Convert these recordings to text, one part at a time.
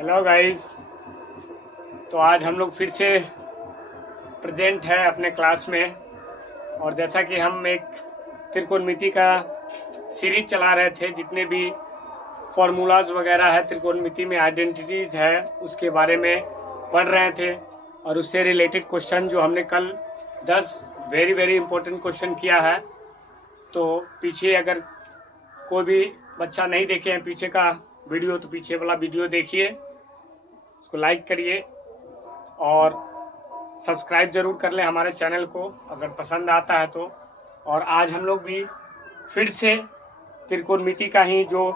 Hello guys. तो आज हम लोग फिर से प्रेजेंट है अपने क्लास में, और जैसा कि हम एक त्रिकोणमिति का सीरीज चला रहे थे, जितने भी फॉर्मूलाज वगैरह है त्रिकोणमिति में, आइडेंटिटीज़ है, उसके बारे में पढ़ रहे थे। और उससे रिलेटेड क्वेश्चन जो हमने कल 10 वेरी इंपॉर्टेंट क्वेश्चन किया है, तो पीछे अगर कोई भी बच्चा नहीं देखे हैं पीछे का वीडियो, तो पीछे वाला वीडियो देखिए, उसको लाइक करिए और सब्सक्राइब ज़रूर कर लें हमारे चैनल को अगर पसंद आता है तो। और आज हम लोग भी फिर से त्रिकोणमिति का ही जो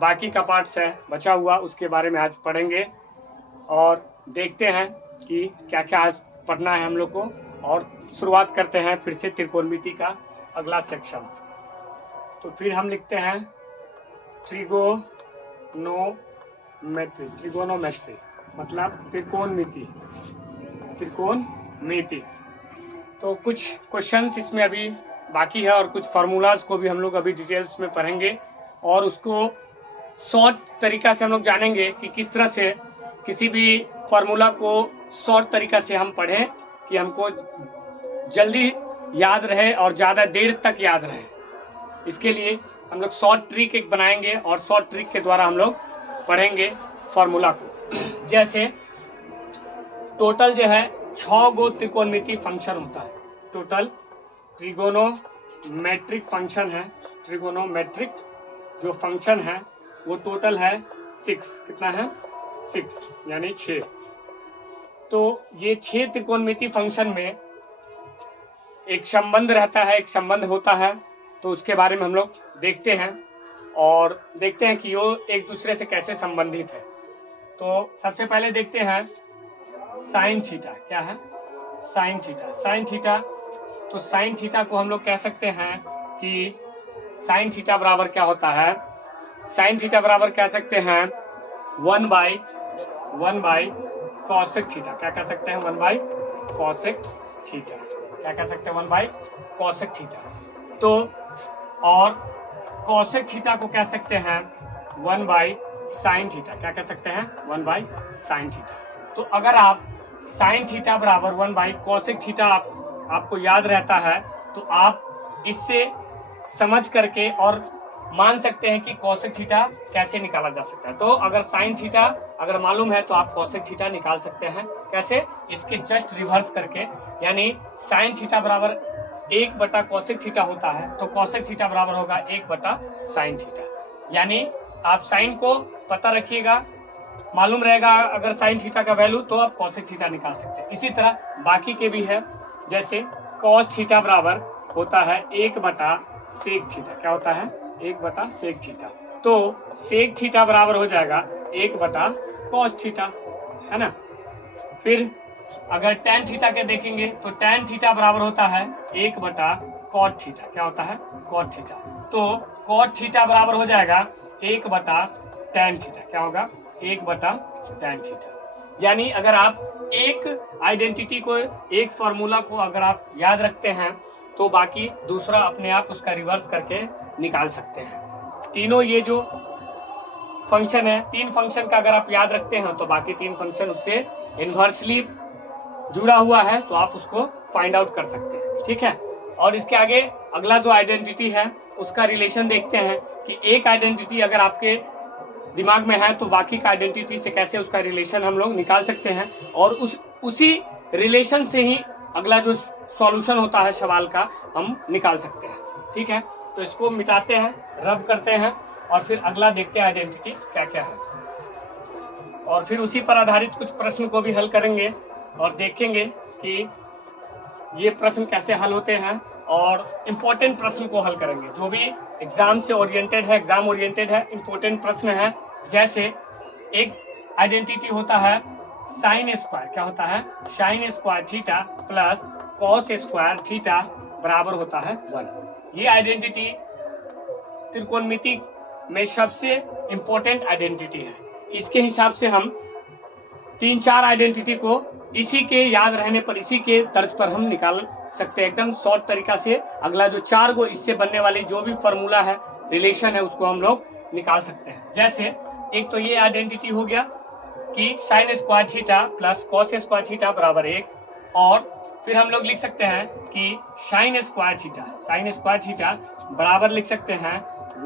बाकी का पार्ट्स है बचा हुआ, उसके बारे में आज पढ़ेंगे और देखते हैं कि क्या क्या आज पढ़ना है हम लोग को। और शुरुआत करते हैं फिर से त्रिकोणमिति का अगला सेक्शन। तो फिर हम लिखते हैं ट्रिगोनोमेट्री मतलब त्रिकोणमिति। तो कुछ क्वेश्चंस इसमें अभी बाकी है और कुछ फार्मूलाज को भी हम लोग अभी डिटेल्स में पढ़ेंगे, और उसको शॉर्ट तरीका से हम लोग जानेंगे कि किस तरह से किसी भी फार्मूला को शॉर्ट तरीका से हम पढ़ें कि हमको जल्दी याद रहे और ज़्यादा देर तक याद रहे। इसके लिए हम लोग शॉर्ट ट्रिक एक बनाएंगे और शॉर्ट ट्रिक के द्वारा हम लोग पढ़ेंगे फार्मूला को। जैसे टोटल जो है 6 गो त्रिकोणमिति फंक्शन होता है। टोटल ट्रिगोनोमेट्रिक फंक्शन है, ट्रिगोनोमेट्रिक जो फंक्शन है वो टोटल है 6। कितना है? 6 यानी 6। तो ये 6 त्रिकोणमिति फंक्शन में एक संबंध रहता है, एक संबंध होता है, तो उसके बारे में हम लोग देखते हैं और देखते हैं कि वो एक दूसरे से कैसे संबंधित है। तो सबसे पहले देखते हैं साइन थीटा। क्या है? Sine theta. साइन थीटा, तो साइन थीटा को हम लोग कह सकते हैं कि साइन थीटा बराबर क्या होता है? साइन थीटा बराबर कह सकते हैं 1/1 कॉसेक थीटा। क्या कह सकते हैं? 1 कॉसेक थीटा। क्या कह सकते हैं? 1 कॉसेक थीटा। तो और कॉसेक थीटा को कह सकते हैं 1 साइन थीटा। क्या कह सकते हैं? 1 साइन थीटा। तो अगर आप साइन थीटा बराबर 1 कॉसेक थीटा आपको याद रहता है, तो आप इससे समझ करके और मान सकते हैं कि कॉसेक थीटा कैसे निकाला जा सकता है। तो अगर साइन थीटा अगर मालूम है तो आप कॉसेक थीटा निकाल सकते हैं। कैसे? इसके जस्ट रिवर्स करके, यानी साइन थीटा बराबर 1 कॉसेक थीटा होता है, तो कॉसेक थीटा बराबर होगा 1 साइन थीटा। यानी आप साइन को पता रखिएगा, मालूम रहेगा अगर साइन थीटा का वैल्यू, तो आप कॉसेक थीटा निकाल सकते हैं। इसी तरह बाकी के भी है, जैसे कॉस थीटा बराबर होता है 1 सेक थीटा। क्या होता है? 1 सेक थीटा। तो सेक थीटा बराबर हो जाएगा 1 कॉस थीटा, है ना। फिर अगर टैन थीटा के देखेंगे तो टैन थीटा बराबर होता है 1 कॉट थीटा। क्या होता है? Cot theta. तो कॉट थीटा बराबर हो जाएगा 1 टैन थीटा। क्या होगा? 1 टैन थीटा। यानी अगर आप एक आइडेंटिटी को, एक फार्मूला को अगर आप याद रखते हैं, तो बाकी दूसरा अपने आप उसका रिवर्स करके निकाल सकते हैं। तीनों ये जो फंक्शन है, 3 फंक्शन का अगर आप याद रखते हैं तो बाकी 3 फंक्शन उससे इन्वर्सली जुड़ा हुआ है, तो आप उसको फाइंड आउट कर सकते हैं। ठीक है। और इसके आगे अगला जो आइडेंटिटी है उसका रिलेशन देखते हैं कि एक आइडेंटिटी अगर आपके दिमाग में है तो बाकी का आइडेंटिटी से कैसे उसका रिलेशन हम लोग निकाल सकते हैं, और उसी रिलेशन से ही अगला जो सॉल्यूशन होता है सवाल का हम निकाल सकते हैं। ठीक है। तो इसको मिटाते हैं, रब करते हैं, और फिर अगला देखते हैं आइडेंटिटी क्या क्या है, और फिर उसी पर आधारित कुछ प्रश्न को भी हल करेंगे और देखेंगे कि ये प्रश्न कैसे हल होते हैं, और इम्पोर्टेंट प्रश्न को हल करेंगे जो भी एग्जाम से ओरिएंटेड है, एग्जाम ओरिएंटेड है, इम्पोर्टेंट प्रश्न है। जैसे एक आइडेंटिटी होता है साइन स्क्वायर। क्या होता है? Sign square theta plus cos square theta बराबर होता है 1। ये आइडेंटिटी त्रिकोणमिति में सबसे इम्पोर्टेंट आइडेंटिटी है। इसके हिसाब से हम 3-4 आइडेंटिटी को इसी के याद रहने पर, इसी के तर्ज पर हम निकाल सकते हैं एकदम शॉर्ट तरीका से। अगला जो 4 गो इससे बनने वाली जो भी फॉर्मूला है, रिलेशन है, उसको हम लोग निकाल सकते हैं। जैसे एक तो ये आइडेंटिटी हो गया, कि sign square theta plus cos square theta बराबर 1, और फिर हम लोग लिख सकते हैं कि साइन स्क्वायर थीटा बराबर लिख सकते हैं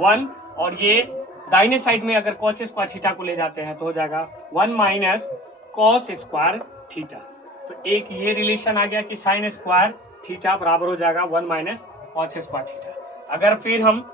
1, और ये दाहिने साइड में अगर कॉस स्क्वायर थीटा को ले जाते हैं तो हो जाएगा 1 माइनस कॉस स्क्वायर थीटा। तो एक ये रिलेशन आ गया कि साइन स्क्वायर थीटा बराबर हो जाएगा 1 माइनस कॉस स्क्वायर थीटा। अगर फिर हम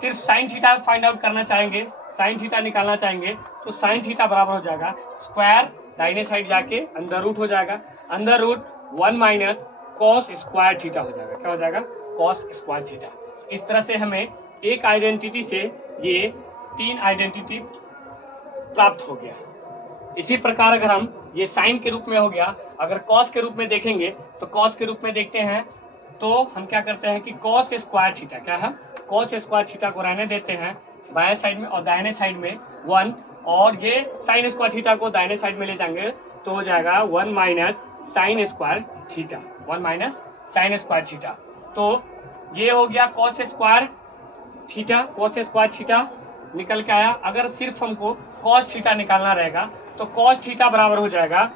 सिर्फ साइन थीटा फाइंड आउट करना चाहेंगे, साइन थीटा निकालना चाहेंगे, तो साइन थीटा बराबर हो जाएगा स्क्वायर दाहिने साइड जाके अंडर रूट हो जाएगा, under root 1 minus cos square theta हो जाएगा। क्या हो जाएगा? Cos square theta. इस तरह से हमें एक आइडेंटिटी से ये 3 आइडेंटिटी प्राप्त हो गया। इसी प्रकार अगर हम ये साइन के रूप में हो गया, अगर कॉस के रूप में देखेंगे तो कॉस के रूप में देखते हैं तो हम क्या करते हैं कि कॉस स्क्वायर थीटा, क्या है, कॉस स्क्वायर थीटा को रहने देते हैं बाएं साइड में और दाहिने साइड में 1, और ये साइन स्क्वायर थीटा को दाहिने साइड में ले जाएंगे तो हो जाएगा 1 minus sine square theta, 1 minus sine square theta. तो ये हो गया कॉस स्क्वायर थीटा निकल के आया। अगर सिर्फ हमको कॉस थीटा निकालना रहेगा तो कॉस थीटा बराबर हो जाएगा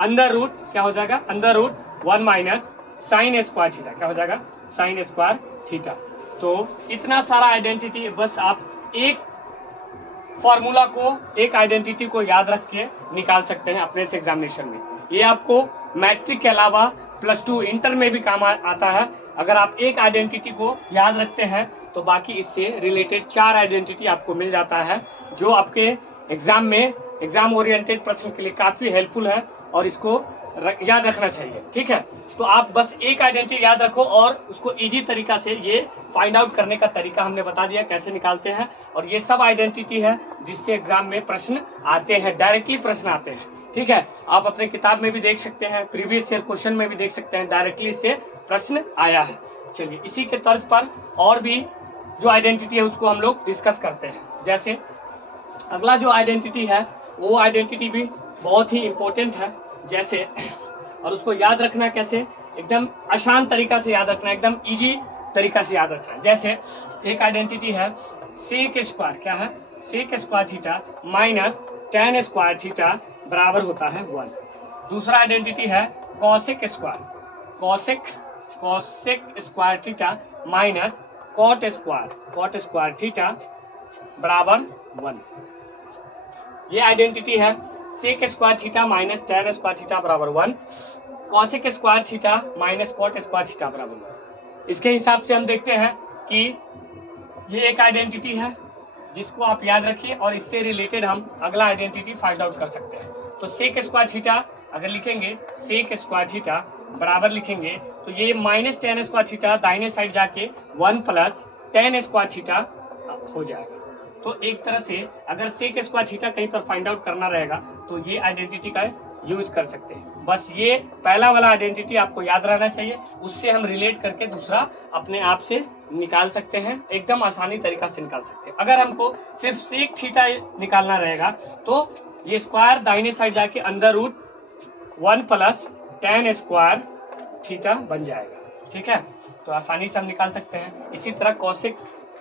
अंडर रूट, क्या हो जाएगा, under root 1 minus sine square theta, क्या हो जाएगा, साइन स्क्वायर थीटा। तो इतना सारा आइडेंटिटी बस आप एक फॉर्मूला को, एक आइडेंटिटी को याद रख के निकाल सकते हैं अपने इस एग्जामिनेशन में। ये आपको मैट्रिक के अलावा +2 इंटर में भी काम आता है। अगर आप एक आइडेंटिटी को याद रखते हैं तो बाकी इससे रिलेटेड 4 आइडेंटिटी आपको मिल जाता है, जो आपके एग्जाम में, एग्जाम ओरिएंटेड प्रश्न के लिए काफ़ी हेल्पफुल है और इसको याद रखना चाहिए। ठीक है, तो आप बस एक आइडेंटिटी याद रखो और उसको इजी तरीका से ये फाइंड आउट करने का तरीका हमने बता दिया कैसे निकालते हैं। और ये सब आइडेंटिटी है जिससे एग्जाम में प्रश्न आते हैं, डायरेक्टली प्रश्न आते हैं। ठीक है, आप अपने किताब में भी देख सकते हैं, प्रीवियस ईयर क्वेश्चन में भी देख सकते हैं, डायरेक्टली से प्रश्न आया है। चलिए, इसी के तर्ज पर और भी जो आइडेंटिटी है उसको हम लोग डिस्कस करते हैं। जैसे अगला जो आइडेंटिटी है वो आइडेंटिटी भी बहुत ही इम्पोर्टेंट है, जैसे, और उसको याद रखना कैसे, एकदम आसान तरीका से याद रखना, एकदम इजी तरीका से याद रखना। जैसे एक आइडेंटिटी है सेक स्क्वायर, क्या है, sec square theta minus tan square theta बराबर होता है 1। दूसरा आइडेंटिटी है cosec square theta minus cot square theta बराबर 1। ये आइडेंटिटी है sec square theta minus tan square theta बराबर 1, cosec square theta minus cot square theta बराबर 1। इसके हिसाब से हम देखते हैं कि ये एक आइडेंटिटी है जिसको आप याद रखिए और इससे रिलेटेड हम अगला आइडेंटिटी फाइंड आउट कर सकते हैं। तो सेक स्क्वायर थीटा अगर लिखेंगे, सेक स्क्वायर थीटा बराबर लिखेंगे तो ये माइनस टेन स्क्वायर थीटा दाहिने साइड जाके 1 प्लस टेन स्क्वायर थीटा हो जाएगा। तो एक तरह से अगर सेक स्क्वायर थीटा कहीं पर फाइंड आउट करना रहेगा तो ये आइडेंटिटी का यूज कर सकते हैं। बस ये पहला वाला आइडेंटिटी आपको याद रहना चाहिए, उससे हम रिलेट करके दूसरा अपने आप से निकाल सकते हैं, एकदम आसानी तरीका से निकाल सकते हैं। अगर हमको सिर्फ सेक थीटा निकालना रहेगा तो ये स्क्वायर दाहिने साइड जाके under root 1 plus tan square theta बन जाएगा। ठीक है, तो आसानी से हम निकाल सकते हैं। इसी तरह कॉसेक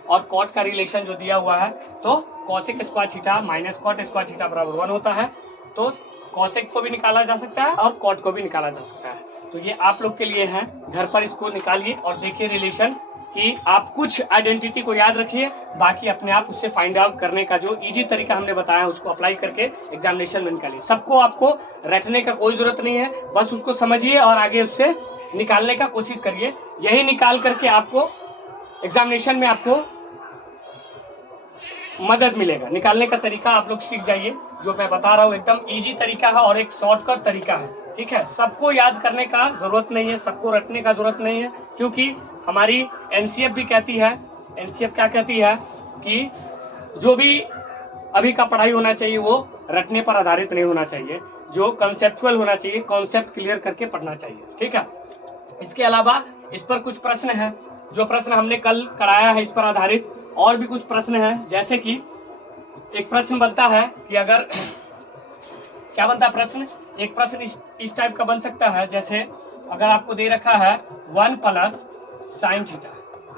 और कॉट का रिलेशन जो दिया हुआ है, तो cosec square theta minus cot square theta बराबर 1 होता है। तो कॉसेक को भी निकाला जा सकता है और कॉट को भी निकाला जा सकता है। तो ये आप लोग के लिए है, घर पर इसको निकालिए और देखिए रिलेशन कि आप कुछ आइडेंटिटी को याद रखिए, बाकी अपने आप उससे फाइंड आउट करने का जो इजी तरीका हमने बताया उसको अप्लाई करके एग्जामिनेशन में निकालिए। सबको आपको रटने का कोई जरूरत नहीं है, बस उसको समझिए और आगे उससे निकालने का कोशिश करिए। यही निकाल करके आपको एग्जामिनेशन में आपको मदद मिलेगा। निकालने का तरीका आप लोग सीख जाइए, जो मैं बता रहा हूँ एकदम इजी तरीका है और एक शॉर्टकट तरीका है। ठीक है, सबको याद करने का जरूरत नहीं है, सबको रटने का जरूरत नहीं है, क्योंकि हमारी एनसीएफ भी कहती है, एनसीएफ क्या कहती है कि जो भी अभी का पढ़ाई होना चाहिए वो रटने पर आधारित नहीं होना चाहिए, जो कंसेप्चुअल होना चाहिए, कॉन्सेप्ट क्लियर करके पढ़ना चाहिए। ठीक है, इसके अलावा इस पर कुछ प्रश्न है, जो प्रश्न हमने कल कराया है इस पर आधारित और भी कुछ प्रश्न हैं। जैसे कि एक प्रश्न बनता है कि अगर क्या बनता है प्रश्न, एक प्रश्न इस टाइप का बन सकता है, जैसे अगर आपको दे रखा है 1 प्लस साइन थीटा,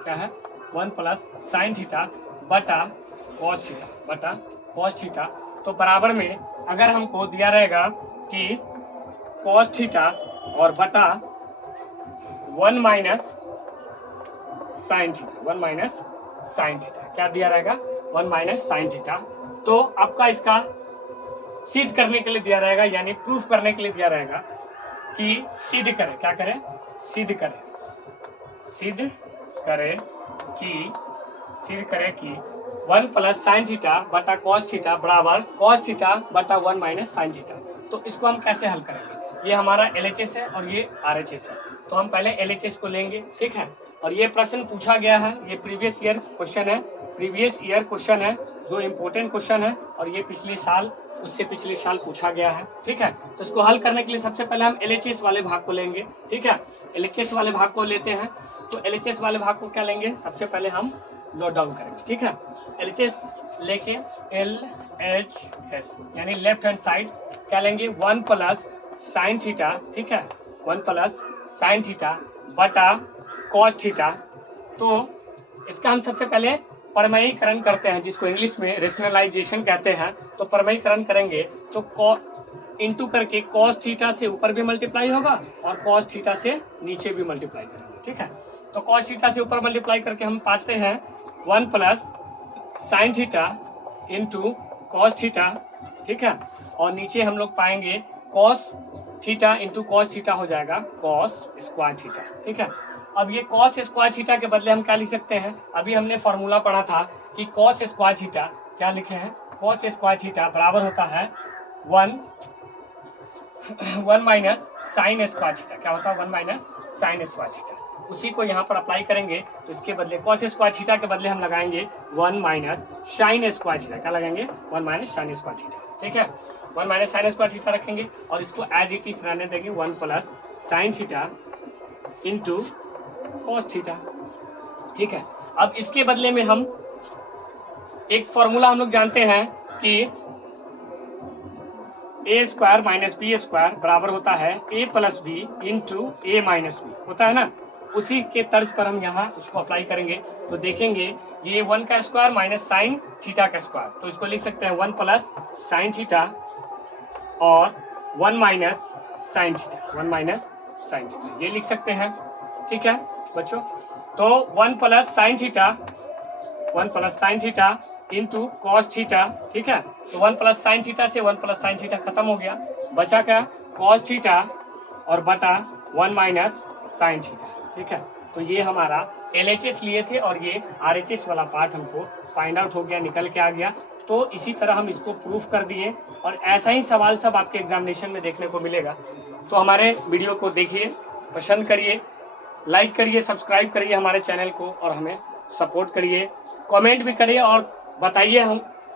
क्या है 1 प्लस साइन थीटा बटा कॉस थीटा तो बराबर में अगर हमको दिया रहेगा कि cos थीटा और बटा 1 minus sine theta, 1 minus sine theta, क्या दिया रहेगा 1 माइनस साइन थीटा। तो आपका इसका सिद्ध करने के लिए दिया रहेगा, यानी प्रूफ करने के लिए दिया रहेगा कि सिद्ध करें, क्या करें, सिद्ध करें, सिद्ध करें कि 1 प्लस साइन थीटा बटा कॉस थीटा बराबर कॉस थीटा बटा 1 माइनस साइन थीटा। तो इसको हम कैसे हल करेंगे, ये हमारा LHS है और ये RHS है, तो हम पहले LHS को लेंगे, ठीक है। और ये प्रश्न पूछा गया है, ये प्रीवियस ईयर क्वेश्चन है, जो इम्पोर्टेंट क्वेश्चन है, और ये पिछले साल उससे पिछले साल पूछा गया है, ठीक है। तो इसको हल करने के लिए सबसे पहले हम LHS वाले भाग को लेंगे, ठीक है। LHS वाले भाग को लेते हैं, तो LHS वाले भाग को क्या लेंगे, सबसे पहले हम नोट डाउन करेंगे, ठीक है। LHS लेके LHS यानी लेफ्ट हैंड साइड क्या लेंगे, 1 प्लस साइन थीटा, ठीक है, 1 प्लस साइन थीटा बटा कॉस थीटा। तो इसका हम सबसे पहले परमयीकरण करते हैं, जिसको इंग्लिश में रेशनलाइजेशन कहते हैं। तो परमयीकरण करेंगे तो इंटू करके कॉस थीटा से ऊपर भी मल्टीप्लाई होगा और कॉस थीटा से नीचे भी मल्टीप्लाई करेंगे, ठीक है। तो कॉस थीटा से ऊपर मल्टीप्लाई करके हम पाते हैं 1 plus sine theta into cos theta, ठीक है। और नीचे हम लोग पाएंगे cos theta into cos theta हो जाएगा कॉस स्क्वायर थीटा, ठीक है। अब ये कॉस स्क्वायर थीटा के बदले हम क्या लिख सकते हैं, अभी हमने फॉर्मूला पढ़ा था कि कॉस स्क्वायर थीटा, क्या लिखे हैं, कॉस स्क्वायर थीटा बराबर होता है 1 माइनस साइन स्क्वायर थीटा, क्या होता है 1 माइनस साइन स्क्वायर थीटा। उसी को यहाँ पर अप्लाई करेंगे, तो इसके बदले कॉस स्क्वायर थीटा के बदले हम लगाएंगे 1 माइनस साइन स्क्वायर थीटा, क्या लगाएंगे 1 माइनस साइन स्क्वायर थीटा, ठीक है। 1 माइनस साइन स्क्वायर थीटा रखेंगे और इसको एज इट इज रहने देंगे 1 plus sine theta into cos theta, ठीक है। अब इसके बदले में हम एक फॉर्मूला हम लोग जानते हैं कि ए स्क्वायर माइनस बी स्क्वायर बराबर होता है ए प्लस बी इंटू ए माइनस बी, होता है ना। उसी के तर्ज पर हम यहाँ उसको अप्लाई करेंगे, तो देखेंगे ये 1 का स्क्वायर माइनस साइन थीटा का स्क्वायर, तो इसको लिख सकते हैं 1 प्लस साइन थीटा और 1 minus sine theta, 1 minus sine theta, ये लिख सकते हैं, ठीक है बच्चों। तो 1 plus sine theta into cos theta, ठीक है। तो 1 प्लस साइन थीटा से 1 प्लस साइन थीटा खत्म हो गया, बचा क्या कॉस थीटा और बटा 1 माइनस साइन थीटा, ठीक है। तो ये हमारा LHS लिए थे और ये RHS वाला पार्ट हमको फाइंड आउट हो गया, निकल के आ गया। तो इसी तरह हम इसको प्रूफ कर दिए और ऐसा ही सवाल सब आपके एग्जामिनेशन में देखने को मिलेगा। तो हमारे वीडियो को देखिए, पसंद करिए, लाइक करिए, सब्सक्राइब करिए हमारे चैनल को और हमें सपोर्ट करिए, कमेंट भी करिए और बताइए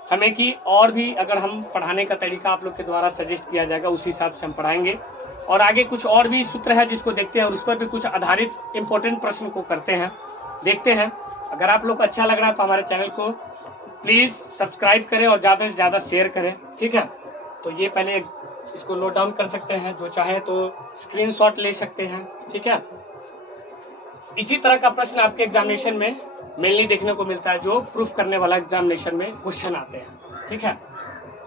हमें कि और भी अगर हम पढ़ाने का तरीका आप लोग के द्वारा सजेस्ट किया जाएगा, उसी हिसाब से हम पढ़ाएंगे। और आगे कुछ और भी सूत्र है जिसको देखते हैं और उस पर भी कुछ आधारित इम्पोर्टेंट प्रश्न को करते हैं, देखते हैं। अगर आप लोग को अच्छा लग रहा है तो हमारे चैनल को प्लीज़ सब्सक्राइब करें और ज़्यादा से ज़्यादा शेयर करें, ठीक है। तो ये पहले इसको नोट डाउन कर सकते हैं, जो चाहे तो स्क्रीनशॉट ले सकते हैं, ठीक है। इसी तरह का प्रश्न आपके एग्जामिनेशन में मेनली देखने को मिलता है, जो प्रूफ करने वाला एग्जामिनेशन में क्वेश्चन आते हैं, ठीक है।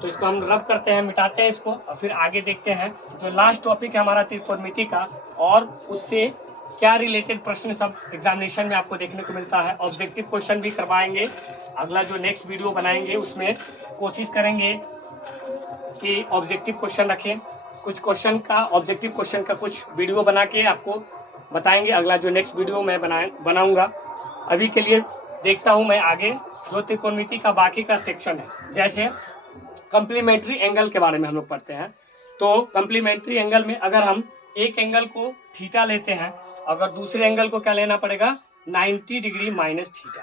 तो इसको हम रब करते हैं, मिटाते हैं इसको और फिर आगे देखते हैं जो लास्ट टॉपिक है हमारा त्रिकोणमिति का, और उससे क्या रिलेटेड प्रश्न सब एग्जामिनेशन में आपको देखने को मिलता है। ऑब्जेक्टिव क्वेश्चन भी करवाएंगे, अगला जो नेक्स्ट वीडियो बनाएंगे उसमें कोशिश करेंगे कि ऑब्जेक्टिव क्वेश्चन रखें। कुछ क्वेश्चन का ऑब्जेक्टिव क्वेश्चन का कुछ वीडियो बना के आपको बताएंगे, अगला जो नेक्स्ट वीडियो मैं बनाऊंगा। अभी के लिए देखता हूं मैं आगे जो त्रिकोणमिति का बाकी का सेक्शन है, जैसे कम्प्लीमेंट्री एंगल के बारे में हम लोग पढ़ते हैं। तो कम्प्लीमेंट्री एंगल में अगर हम एक एंगल को थीटा लेते हैं, अगर दूसरे एंगल को क्या लेना पड़ेगा 90 डिग्री माइनस थीटा,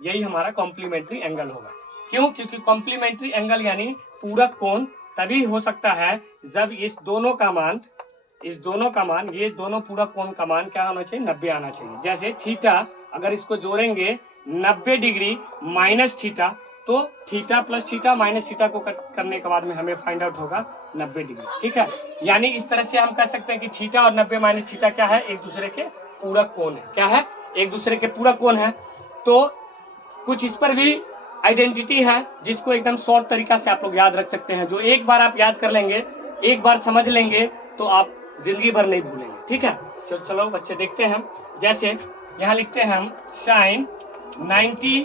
यही हमारा कॉम्प्लीमेंट्री एंगल होगा। क्यों? क्योंकि कॉम्प्लीमेंट्री एंगल यानी पूरक कोण तभी हो सकता है जब इस दोनों का मान ये दोनों पूरक कोण का मान क्या होना चाहिए 90 आना चाहिए। जैसे थीटा अगर इसको जोड़ेंगे 90 डिग्री माइनस थीटा, तो theta plus theta minus theta को करने के बाद में हमें फाइंड आउट होगा 90 डिग्री, ठीक है। यानी इस तरह से हम कह सकते हैं कि थीटा और 90 माइनस थीटा क्या है, एक दूसरे के पूरक कोण है। क्या है? एक दूसरे के पूरक कोण है। तो कुछ इस पर भी आइडेंटिटी है जिसको एकदम शॉर्ट तरीका से आप लोग याद रख सकते हैं, जो एक बार आप याद कर लेंगे, एक बार समझ लेंगे तो आप जिंदगी भर नहीं भूलेंगे। ठीक है, चलो बच्चे देखते हैं। जैसे यहाँ लिखते हैं हम साइन 90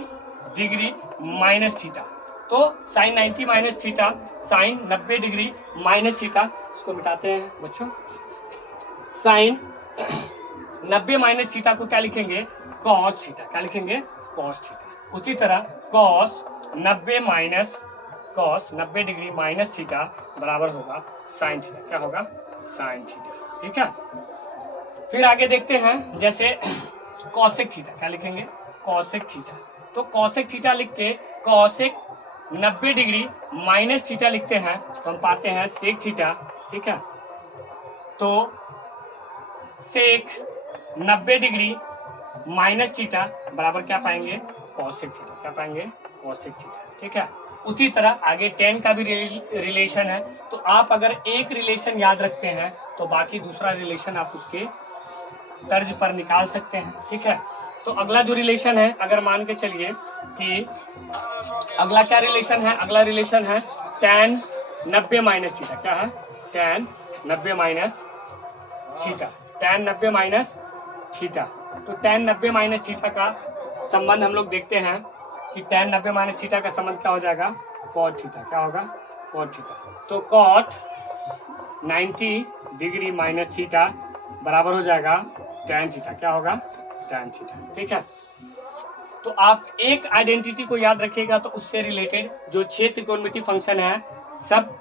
डिग्री माइनस थीटा, तो sine 90 minus theta, sine 90 degree minus theta, इसको मिटाते हैं बच्चों। साइन 90 माइनस थीटा को क्या लिखेंगे, कॉस थीटा, क्या लिखेंगे, कॉस थीटा। उसी तरह कॉस 90 डिग्री माइनस थीटा बराबर होगा साइन थीटा, क्या होगा, साइन थीटा। ठीक है, फिर आगे देखते हैं। जैसे कॉसेक थीटा, क्या लिखेंगे, कॉसेक थीटा, तो कॉसेक थीटा लिख के कॉसेक 90 डिग्री माइनस थीटा लिखते हैं तो हम पाते हैं सेक थीटा। ठीक है, तो सेक 90 डिग्री माइनस थीटा बराबर क्या पाएंगे, कॉसेक थीटा, क्या पाएंगे, कॉसेक थीटा। ठीक है, उसी तरह आगे tan का भी रिलेशन है, तो आप अगर एक रिलेशन याद रखते हैं तो बाकी दूसरा रिलेशन आप उसके तर्ज पर निकाल सकते हैं। ठीक है, तो अगला जो रिलेशन है, अगर मान के चलिए कि अगला क्या रिलेशन है, अगला रिलेशन है tan 90 माइनस थीटा, क्या है, tan 90 minus theta, tan 90 minus theta. तो tan 90 माइनस थीटा का संबंध हम लोग देखते हैं कि tan 90 माइनस थीटा का संबंध क्या हो जाएगा, cot थीटा, क्या होगा, cot थीटा। तो cot 90 डिग्री माइनस थीटा बराबर हो जाएगा tan थीटा, क्या होगा, tan थीटा। ठीक है, तो आप एक आइडेंटिटी को याद रखिएगा तो उससे रिलेटेड जो 6 त्रिकोणमिति फंक्शन है, सब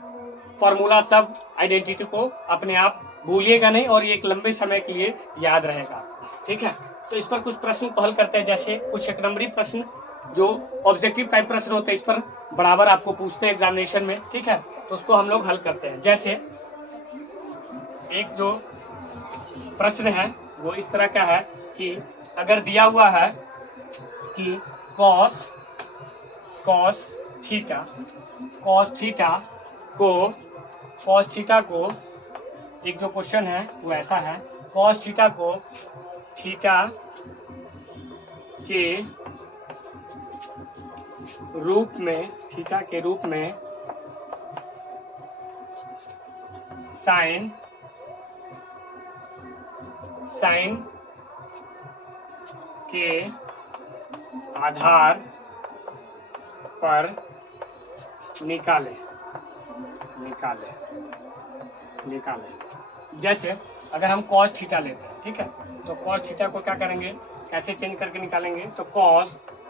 फॉर्मूला, सब आइडेंटिटी को अपने आप भूलिएगा नहीं और ये एक लंबे समय के लिए याद रहेगा। ठीक है, तो इस पर कुछ प्रश्न को हल करते हैं। जैसे कुछ एक नंबरी प्रश्न जो ऑब्जेक्टिव टाइप प्रश्न होते हैं, इस पर बराबर आपको पूछते हैं एग्जामिनेशन में। ठीक है, तो उसको हम लोग हल करते हैं। जैसे एक जो प्रश्न है वो इस तरह का है कि अगर दिया हुआ है कि cos थीटा को एक जो क्वेश्चन है वो ऐसा है, cos थीटा को थीटा के रूप में साइन के आधार पर निकाले। जैसे अगर हम cos थीटा लेते हैं, ठीक है, तो cos थीटा को क्या करेंगे, कैसे चेंज करके निकालेंगे, तो cos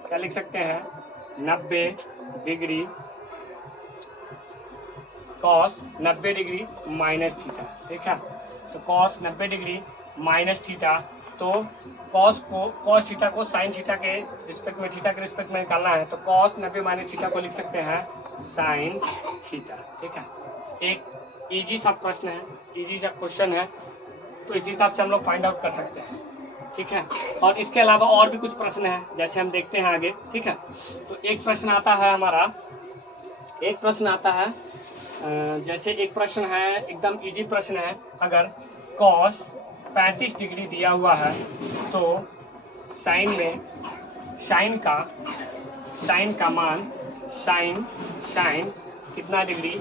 क्या लिख सकते हैं, 90 डिग्री माइनस थीटा। ठीक है, तो cos 90 डिग्री माइनस थीटा, तो cos थीटा को साइन थीटा के रिस्पेक्ट में, थीटा के रिस्पेक्ट में निकालना है, तो cos 90 माइनस थीटा को लिख सकते हैं साइन थीटा। ठीक है, एक इजी सा प्रश्न है, इजी सा क्वेश्चन है, तो इस हिसाब से हम लोग फाइंड आउट कर सकते हैं। ठीक है, और इसके अलावा और भी कुछ प्रश्न है, जैसे हम देखते हैं आगे। ठीक है, तो एक प्रश्न आता है हमारा, जैसे एक प्रश्न है, एकदम इजी प्रश्न है। अगर cos 35 डिग्री दिया हुआ है तो साइन का मान साइन कितना डिग्री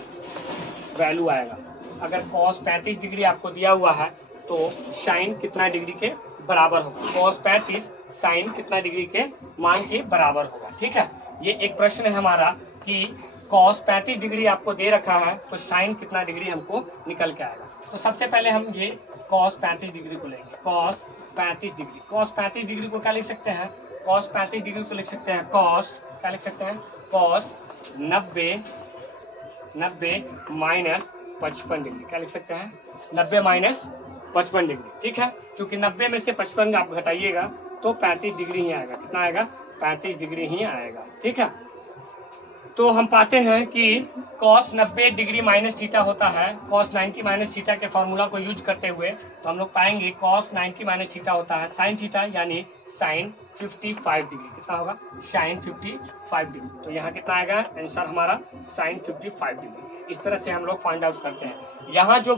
वैल्यू आएगा। अगर cos 35 डिग्री आपको दिया हुआ है तो साइन कितना डिग्री के बराबर होगा, cos 35 साइन कितना डिग्री के मान के बराबर होगा। ठीक है, ये एक प्रश्न है हमारा कि cos 35 डिग्री आपको दे रखा है तो साइन कितना डिग्री हमको निकल के आएगा। तो सबसे पहले हम ये cos 35 डिग्री को लेंगे। cos 35 डिग्री को क्या लिख सकते हैं, cos 35 डिग्री को लिख सकते हैं cos 90 माइनस 55 डिग्री, क्या लिख सकते हैं, 90 माइनस 55 डिग्री। ठीक है, क्योंकि 90 में से 55 आप घटाइएगा तो 35 डिग्री ही आएगा। कितना आएगा, 35 डिग्री ही आएगा। ठीक है, तो हम पाते हैं कि cos 90 डिग्री माइनस थीटा होता है cos 90 माइनस थीटा के फॉर्मूला को यूज करते हुए, तो हम लोग पाएंगे cos 90 माइनस थीटा होता है साइन थीटा, यानी साइन 55 डिग्री। कितना होगा, साइन 55 डिग्री। तो यहाँ कितना आएगा आंसर हमारा, साइन 55 डिग्री। इस तरह से हम लोग फाइंड आउट करते हैं। यहाँ जो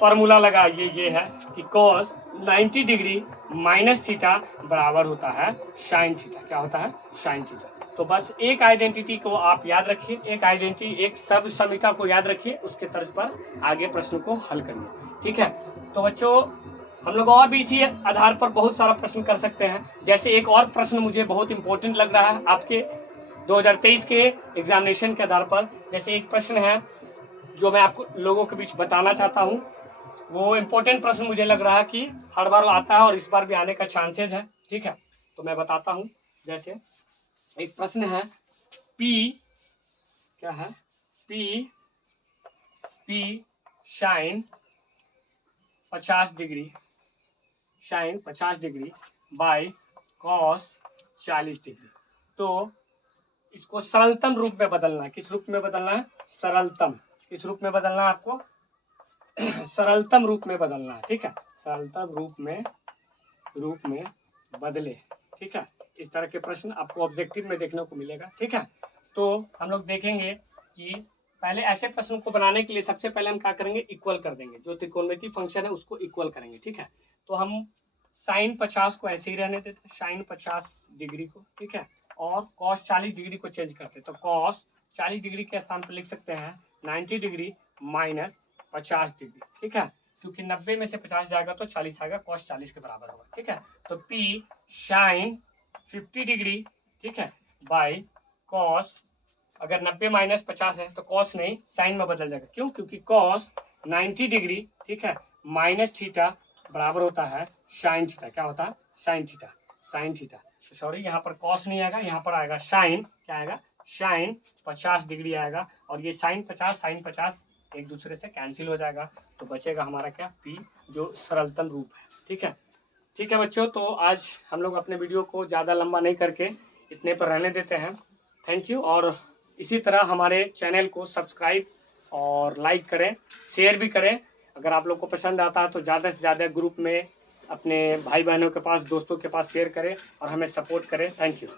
फॉर्मूला लगा ये है कि cos 90 डिग्री माइनस थीटा बराबर होता है साइन थीटा। क्या होता है, साइन थीटा। तो बस एक आइडेंटिटी को आप याद रखिए, एक आइडेंटिटी, एक शब्द समीका को याद रखिए, उसके तर्ज पर आगे प्रश्न को हल करिए। ठीक है, तो बच्चों हम लोग और भी इसी आधार पर बहुत सारा प्रश्न कर सकते हैं। जैसे एक और प्रश्न मुझे बहुत इंपॉर्टेंट लग रहा है आपके 2023 के एग्जामिनेशन के आधार पर। जैसे एक प्रश्न है जो मैं आपको लोगों के बीच बताना चाहता हूँ, वो इम्पोर्टेंट प्रश्न मुझे लग रहा है कि हर बार आता है और इस बार भी आने का चांसेस है। ठीक है, तो मैं बताता हूँ। जैसे एक प्रश्न है, पी क्या है, P sine 50 degree, sine 50 degree by cos 40 degree. तो इसको सरलतम रूप में बदलना है। किस रूप में बदलना है? सरलतम। किस रूप में बदलना है आपको? सरलतम रूप में बदलना है। ठीक है, सरलतम रूप में बदले। ठीक है, इस तरह के प्रश्न आपको ऑब्जेक्टिव में देखने को मिलेगा। ठीक है, तो हम लोग देखेंगे कि पहले ऐसे प्रश्न को बनाने के लिए सबसे पहले हम क्या करेंगे, इक्वल कर देंगे। जो त्रिकोणमितीय फंक्शन है उसको इक्वल करेंगे। ठीक है, तो हम साइन 50 को ऐसे ही रहने देते हैं, साइन 50 डिग्री को। ठीक है, और कॉस 40 डिग्री को चेंज करते हैं। तो कॉस 40 डिग्री के स्थान पर लिख सकते हैं 90 डिग्री माइनस 50 डिग्री। ठीक है, क्योंकि 90 में से 50 जाएगा तो 40 आएगा, कॉस 40 के बराबर होगा। ठीक है, तो पी साइन 50 डिग्री, ठीक है, बाई कॉस, अगर 90 माइनस 50 है तो कॉस नहीं साइन में बदल जाएगा। क्यों? क्योंकि कॉस 90 डिग्री, ठीक है, माइनस थीटा बराबर होता है साइन थीटा। क्या होता है? Sine theta, sine theta. Sorry, यहाँ पर कॉस नहीं आएगा, यहाँ पर आएगा साइन। क्या आएगा? साइन 50 डिग्री आएगा, और ये साइन 50 एक दूसरे से कैंसिल हो जाएगा, तो बचेगा हमारा क्या, पी, जो सरलतम रूप है। ठीक है, ठीक है बच्चों, तो आज हम लोग अपने वीडियो को ज़्यादा लंबा नहीं करके इतने पर रहने देते हैं। थैंक यू, और इसी तरह हमारे चैनल को सब्सक्राइब और लाइक करें, शेयर भी करें। अगर आप लोग को पसंद आता है तो ज़्यादा से ज़्यादा ग्रुप में अपने भाई बहनों के पास, दोस्तों के पास शेयर करें और हमें सपोर्ट करें। Thank you.